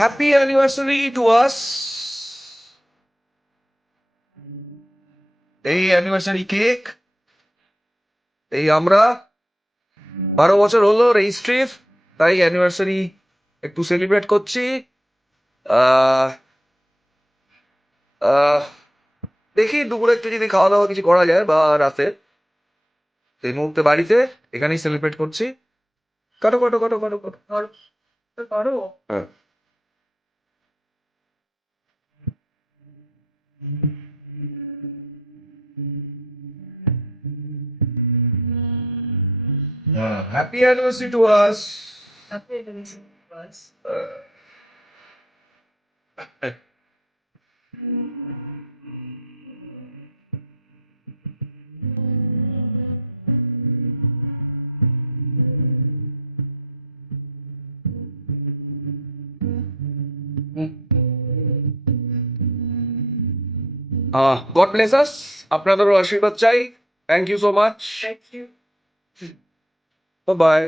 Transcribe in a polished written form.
Happy anniversary to us. এই anniversary cake, এই আমরা 12 বছর হলো রেজিস্ট্রির, তাই অ্যানিভার্সারি একটু সেলিব্রেট করছি। আহ আহ দেখি দুপুরে একটু যদি খাওয়া দাওয়া কিছু করা যায় বা রাতে। এই মুহূর্তে বাড়িতে এখানেই সেলিব্রেট করছি। কাটো কাটো কাটো কাটো কাটো কাটো কাটো। হ্যাঁ। Happy anniversary to us. God bless us. আপনাদেরও আশীর্বাদ চাই। Thank you so much. Bye by.